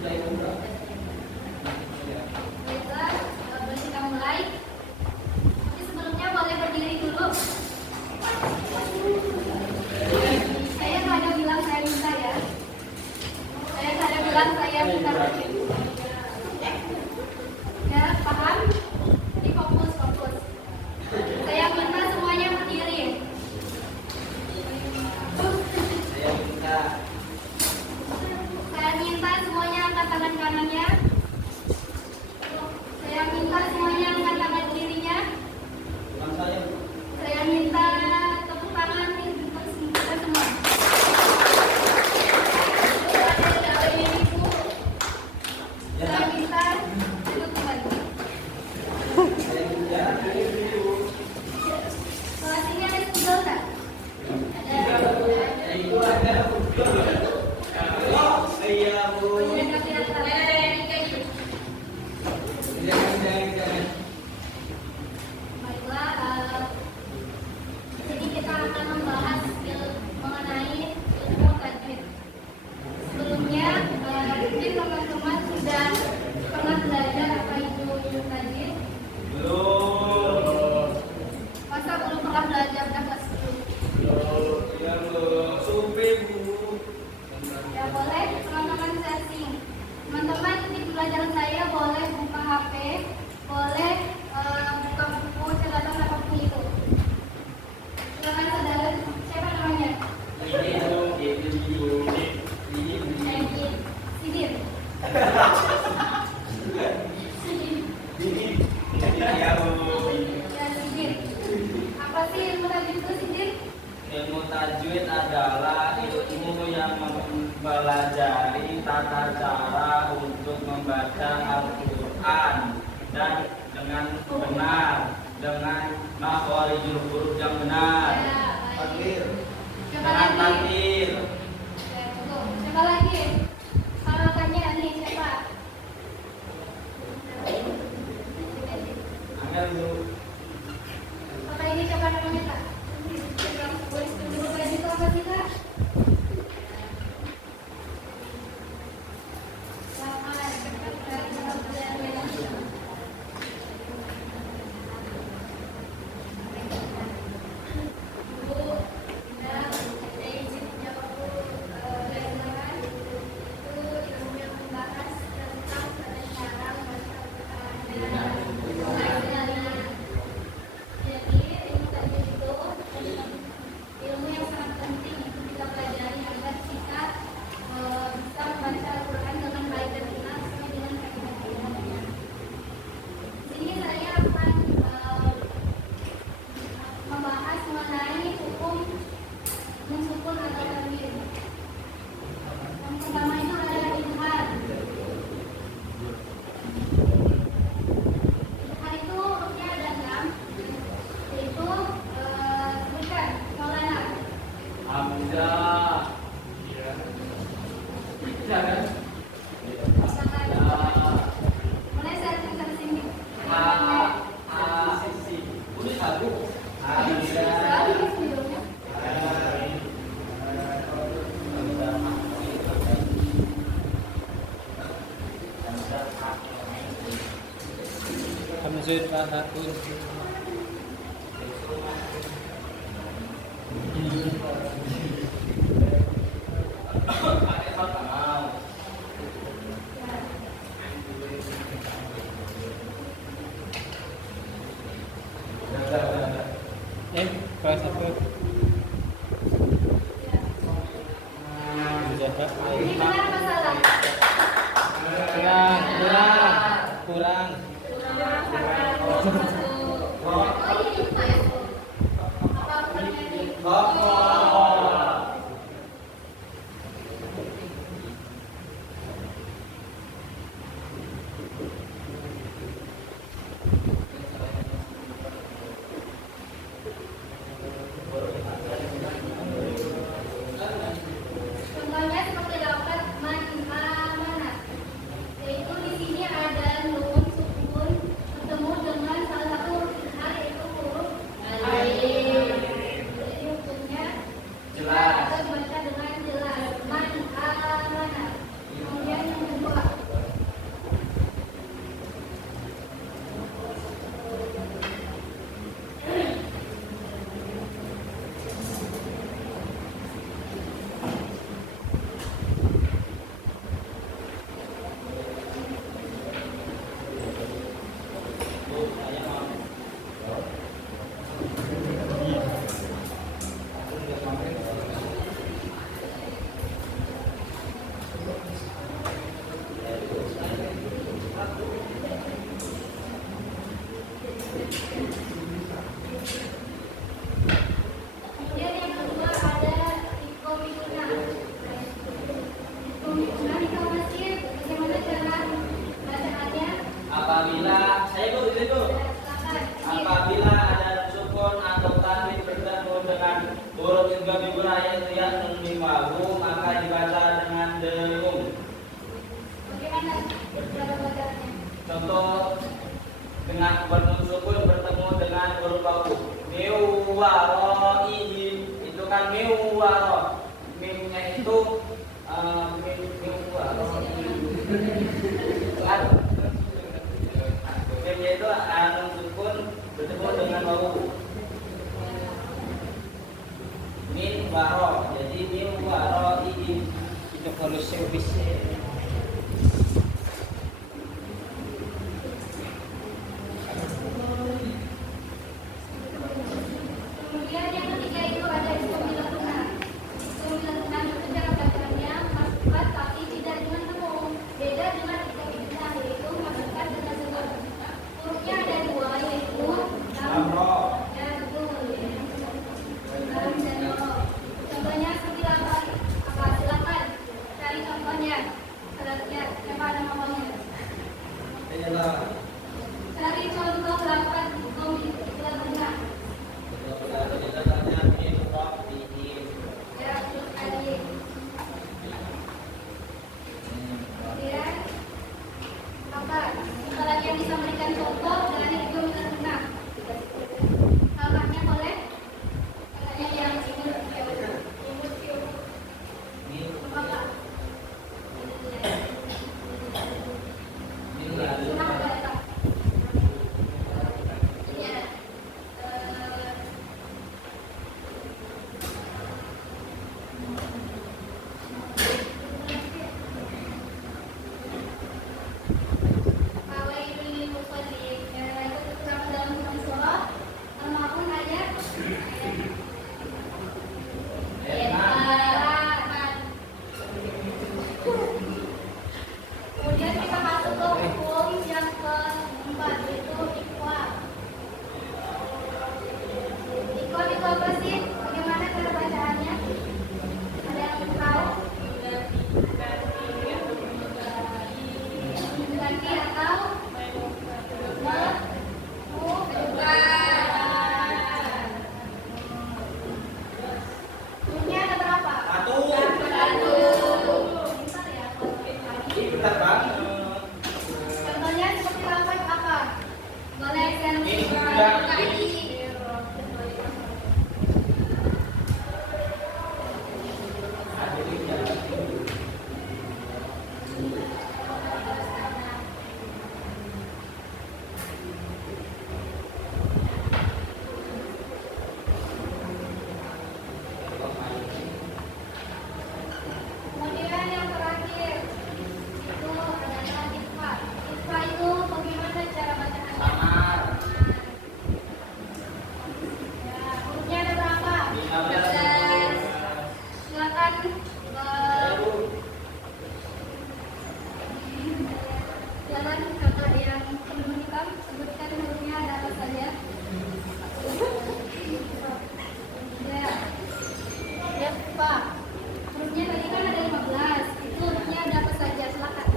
Baiklah, kita mulai. Tapi sebelumnya boleh berdiri dulu. Saya nggak ada bilang saya minta ya. Saya nggak ada bilang saya minta berdiri. Ya, paham? Jadi fokus. Saya minta semuanya berdiri. Saya minta semuanya angkat tangan kanannya. Saya minta semuanya angkat tangan kirinya. Saya minta tepuk tangan untuk kita semua. Saya minta duduk kembali. Kelas ini ada spidol tak? Baiklah, jadi kita akan membahas mengenai ilmu tajwid. Sebelumnya, mungkin teman-teman sudah pernah belajar apa itu ilmu tajwid? Belum. Masa belum pernah belajar kelas 10? Ya boleh, teman-teman searching. Teman-teman di pelajaran saya boleh buka HP, boleh buka buku catatan apapun itu. Silakan saudara, siapa namanya? Sidir. Ya, Sidir. Apa sih ilmu tajwid itu, Sidir? Ilmu tajwid adalah ilmu yang mempelajari tata cara untuk membaca Al-Quran dan dengan benar, dengan makhorijul huruf yang benar, Ya, baik. Siapa dengan lagi? takdir. Ya, cukup. Siapa lagi? Kalau tanya nih, siapa? Angel dulu. Bapak ini siapa namanya, Kak? Boleh duduk lagi itu apa sih, Kak? Ilmu yang sangat penting untuk kita pelajari agar kita bisa membaca Al-Quran dengan baik dan benar sesuai dengan kaidah-kaidahnya. Di sini saya akan membahas mengenai hukum mensukun atau tanwin. Yang pertama itu adalah idhar. Idhar itu hurufnya ada 6, yaitu sebutkan Maulana. Hamzah. Jangan. Mulai saya tuliskan sini. Sisi. Udah satu. Hamzah Fahatun. Kelas apa? Ini benar apa salah? Kurang. Kurang. Nah, buat nun sukun bertemu dengan huruf baku. Miwaroihim itu kan miwaro. Mimnya itu miwaroihim. Mimnya itu nun sukun bertemu dengan baku. Min waro, jadi miwaroihim. Itu kalau service. Kemudian yang ketiga itu ada istilah tengah. Istilah tengah itu cara bacanya masukkan tapi tidak dengan temu. Beda dengan istilah tengah yaitu masukkan dengan sebut. Hurufnya ada dua yaitu lam. Ya betul. Lam dan ro. Contohnya seperti apa? Silakan cari contohnya. Syaratnya siapa namanya? Cari contoh lapan hukum istilah tengah. Ya, terus tadi. Kemudian apa? Kalau yang bisa memberikan contoh dari hukum istilah tengah. Salahnya boleh? Katanya yang apa? Sunah boleh tak? Iya. Fawailul lil musallin. Itu terutama dalam hukum sholat. Maupun ayat. Kemudian kita masuk ke hukum yang keempat yaitu ikhwan. Ikhwan itu apa sih? Bagaimana cara bacaannya? Ada yang tahu? Ganti atau hurufnya ada berapa? Satu. Satu. Bentar ya, Bentar banget. contohnya seperti apa? Boleh yang Ini sudah. tadi. Kemudian yang terakhir itu adalah ikhfa. Ikhfa itu bagaimana cara bacaannya? Samar. Ya, hurufnya ada berapa? 15. Silakan jalan kakak yang penuh hitam sebutkan hurufnya ada apa saja. Ya, ikhfa. Hurufnya tadi kan ada 15. Itu hurufnya ada apa saja? Silakan.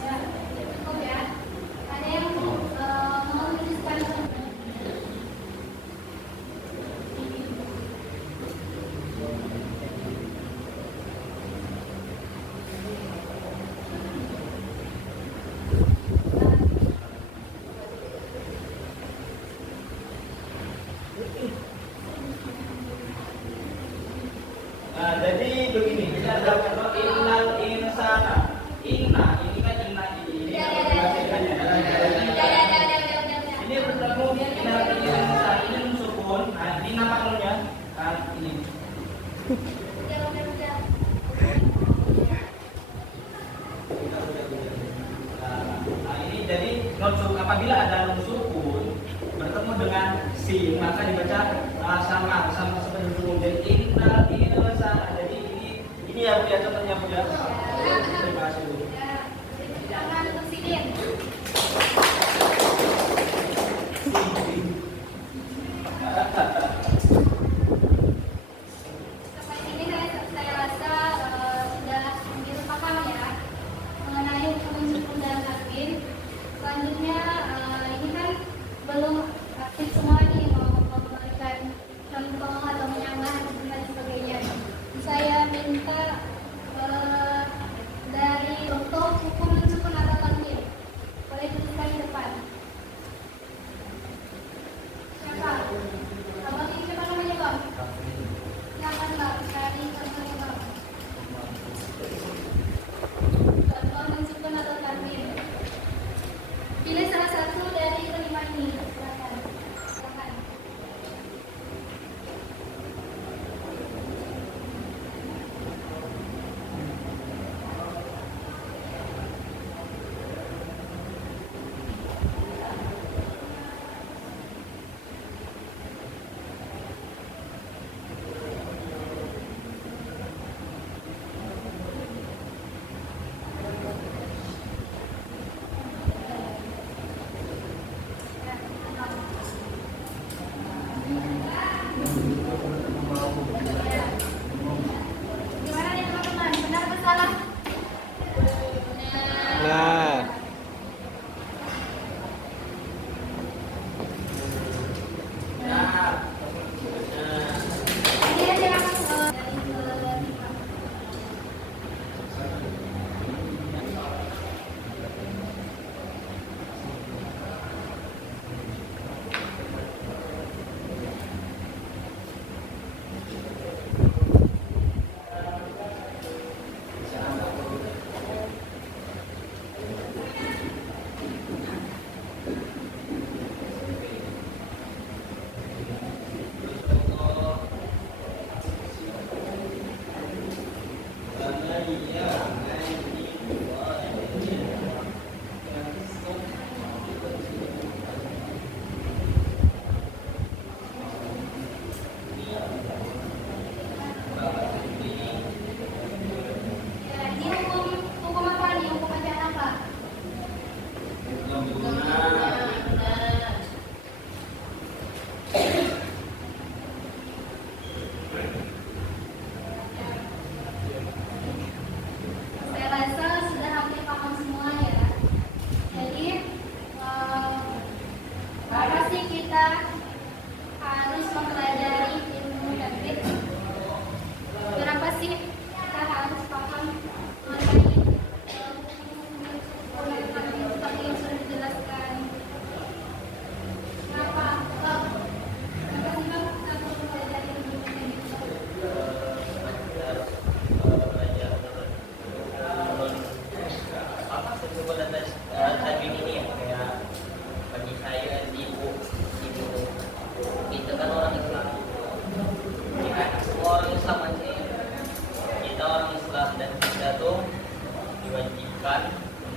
Ya, cukup ya. Ada yang mau menuliskan? Nah, jadi begini, kita ada contoh innal insana. Inna, ini kan inna ini. Ya, Ini ya, ya. bahasanya. Ini bertemu innal insana ini nun sukun. Nah, ini nama nunnya. Nah, ini. Nah, ini jadi nun sukun. Apabila ada nun sukun bertemu dengan sin, maka dibaca sama seperti sukun. Jadi innal insana. Jadi ini ya Bu ya contohnya Bu ya. Terima kasih Bu. Tangan untuk sidin. Sampai sini saya rasa sudah begitu paham ya mengenai hukum sukun dan tasbih. Selanjutnya ini kan belum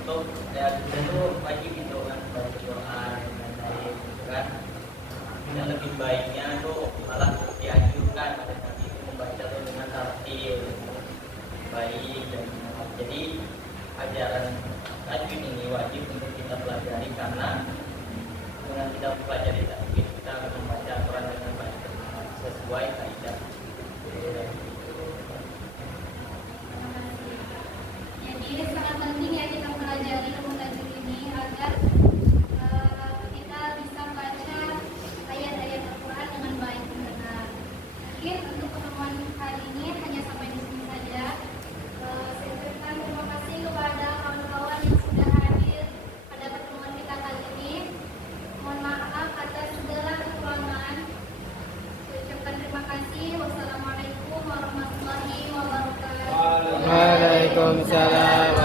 untuk ya kita tuh wajib itu kan baca doa dan lain-lain gitu kan. Dan lebih baiknya tuh malah dianjurkan pada saat itu membaca tuh dengan tartil baik dan jadi ajaran tajwid ini wajib untuk kita pelajari karena dengan kita pelajari tajwid kita akan membaca Al-Quran dengan baik sesuai kaidah. Jadi sangat penting ya kita pelajari ilmu tajwid ini agar kita bisa baca ayat-ayat Al-Quran dengan baik dan benar. Mungkin untuk pertemuan kali ini hanya sampai di sini saja. Saya ucapkan terima kasih kepada kawan-kawan yang sudah hadir pada pertemuan kita kali ini. Mohon maaf atas segala kekurangan. Saya ucapkan terima kasih. Wassalamualaikum warahmatullahi wabarakatuh. Waalaikumsalam